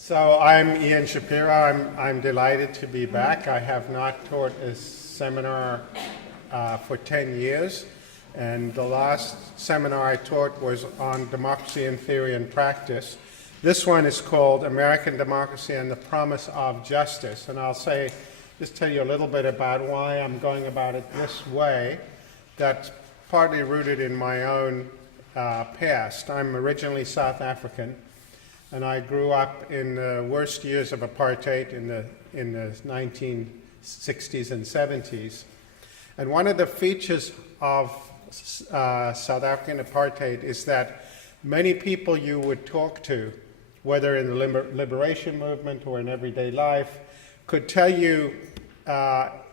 So I'm Ian Shapiro. I'm delighted to be back. I have not taught a seminar for 10 years, and the last seminar I taught was on democracy in theory and practice. This one is called American Democracy and the Promise of Justice, and I'll just tell you a little bit about why I'm going about it this way. That's partly rooted in my own past. I'm originally South African, and I grew up in the worst years of apartheid in the 1960s and 70s. And one of the features of South African apartheid is that many people you would talk to, whether in the liberation movement or in everyday life, could tell you,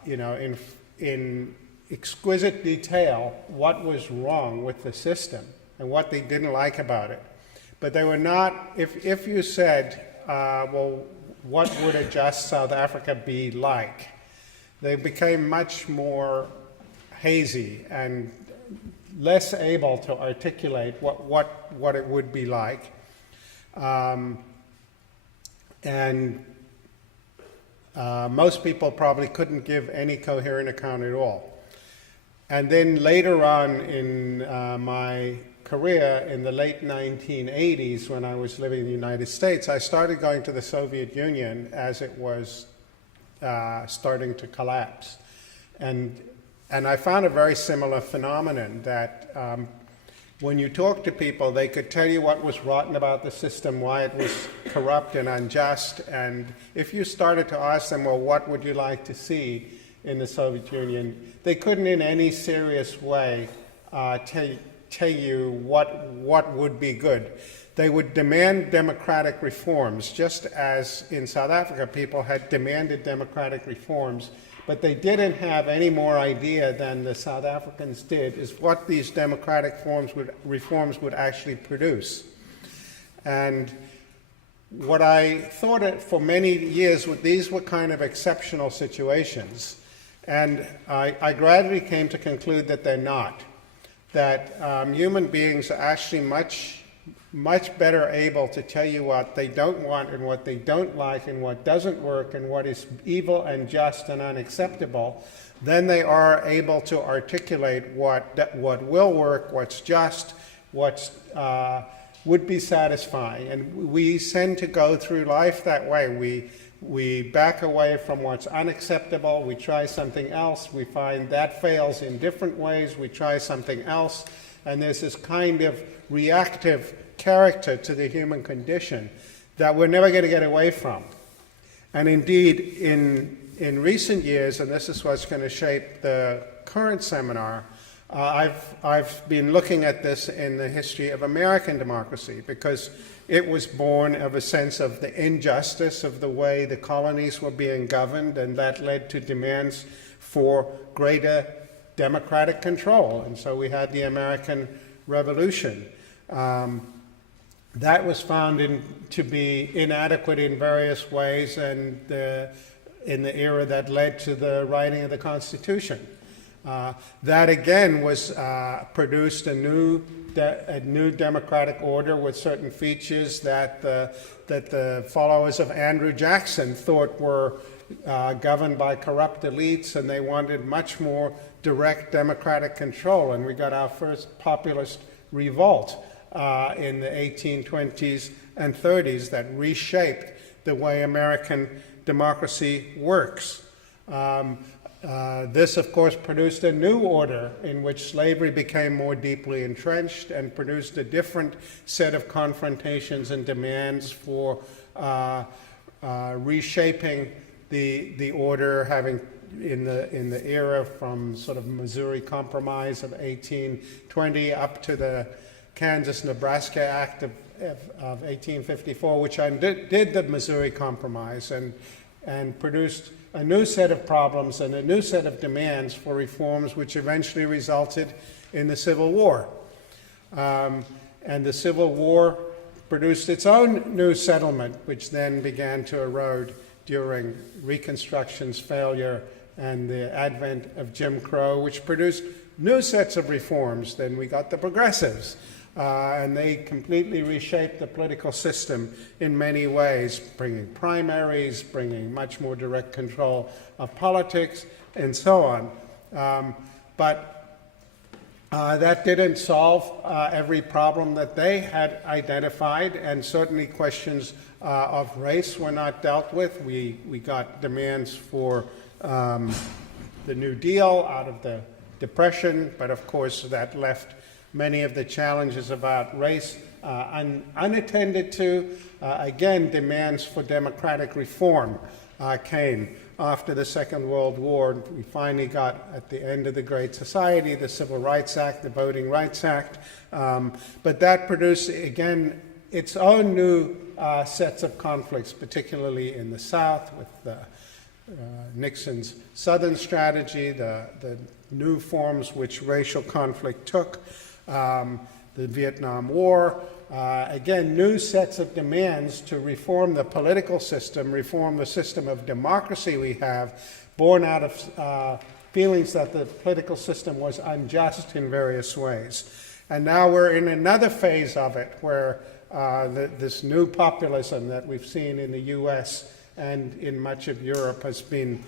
in exquisite detail what was wrong with the system and what they didn't like about it. But they were not, if you said, well, what would a just South Africa be like? They became much more hazy and less able to articulate what it would be like. Most people probably couldn't give any coherent account at all. And then later on in my career, in the late 1980s, when I was living in the United States, I started going to the Soviet Union as it was starting to collapse. And I found a very similar phenomenon that when you talk to people, they could tell you what was rotten about the system, why it was corrupt and unjust. And if you started to ask them, well, what would you like to see in the Soviet Union, they couldn't in any serious way tell you what would be good. They would demand democratic reforms, just as in South Africa people had demanded democratic reforms, but they didn't have any more idea than the South Africans did is what these democratic reforms would actually produce. And what I thought for many years, these were kind of exceptional situations. And I gradually came to conclude that they're not. That human beings are actually much better able to tell you what they don't want and what they don't like and what doesn't work and what is evil and just and unacceptable than they are able to articulate what will work, what's just, what would be satisfying. And we tend to go through life that way. We back away from what's unacceptable, we try something else, we find that fails in different ways, we try something else, and there's this kind of reactive character to the human condition that we're never going to get away from. And indeed, in recent years, and this is what's going to shape the current seminar, I've been looking at this in the history of American democracy, because it was born of a sense of the injustice of the way the colonies were being governed, and that led to demands for greater democratic control. And so we had the American Revolution. That was found to be inadequate in various ways, and in the era that led to the writing of the Constitution. That again was produced a new democratic order with certain features that the followers of Andrew Jackson thought were governed by corrupt elites, and they wanted much more direct democratic control. And we got our first populist revolt in the 1820s and 30s that reshaped the way American democracy works. This, of course, produced a new order in which slavery became more deeply entrenched and produced a different set of confrontations and demands for reshaping the order, having in the era from sort of Missouri Compromise of 1820 up to the Kansas-Nebraska Act of 1854, which undid the Missouri Compromise and produced a new set of problems and a new set of demands for reforms, which eventually resulted in the Civil War. And the Civil War produced its own new settlement, which then began to erode during Reconstruction's failure and the advent of Jim Crow, which produced new sets of reforms. Then we got the progressives, and they completely reshaped the political system in many ways, bringing primaries, bringing much more direct control of politics, and so on. But that didn't solve every problem that they had identified, and certainly questions of race were not dealt with. We got demands for the New Deal out of the Depression, but of course that left many of the challenges about race unattended to. Again, demands for democratic reform came after the Second World War. We finally got, at the end of the Great Society, the Civil Rights Act, the Voting Rights Act. But that produced, again, its own new sets of conflicts, particularly in the South with Nixon's Southern strategy, the new forms which racial conflict took, the Vietnam War. Again, new sets of demands to reform the political system, reform the system of democracy we have, born out of feelings that the political system was unjust in various ways. And now we're in another phase of it where this new populism that we've seen in the US and in much of Europe has been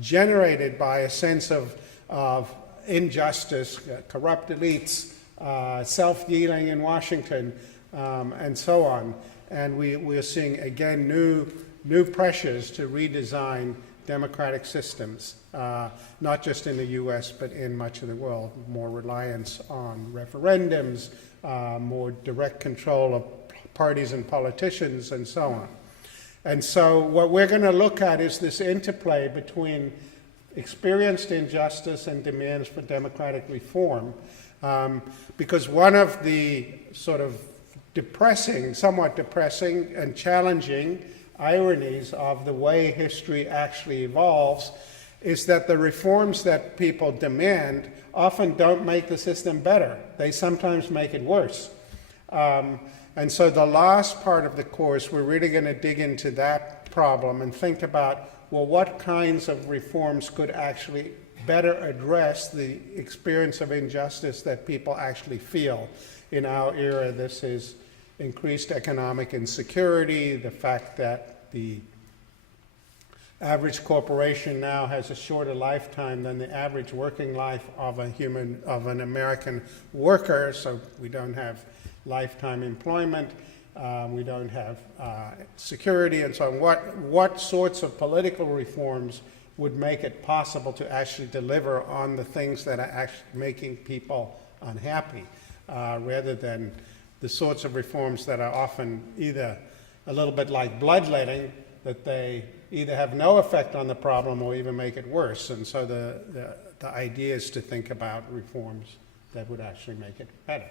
generated by a sense of injustice, corrupt elites, self-dealing in Washington, and so on. And we're seeing, again, new pressures to redesign democratic systems, not just in the US, but in much of the world. More reliance on referendums, more direct control of parties and politicians, and so on. And so what we're going to look at is this interplay between experienced injustice and demands for democratic reform. Because one of the sort of somewhat depressing and challenging ironies of the way history actually evolves is that the reforms that people demand often don't make the system better. They sometimes make it worse. And so the last part of the course, we're really going to dig into that problem and think about, well, what kinds of reforms could actually better address the experience of injustice that people actually feel in our era. This is increased economic insecurity, the fact that the average corporation now has a shorter lifetime than the average working life of an American worker, so we don't have lifetime employment, we don't have security, and so on. What sorts of political reforms would make it possible to actually deliver on the things that are actually making people unhappy, rather than the sorts of reforms that are often either a little bit like bloodletting, that they either have no effect on the problem or even make it worse. And so the idea is to think about reforms that would actually make it better.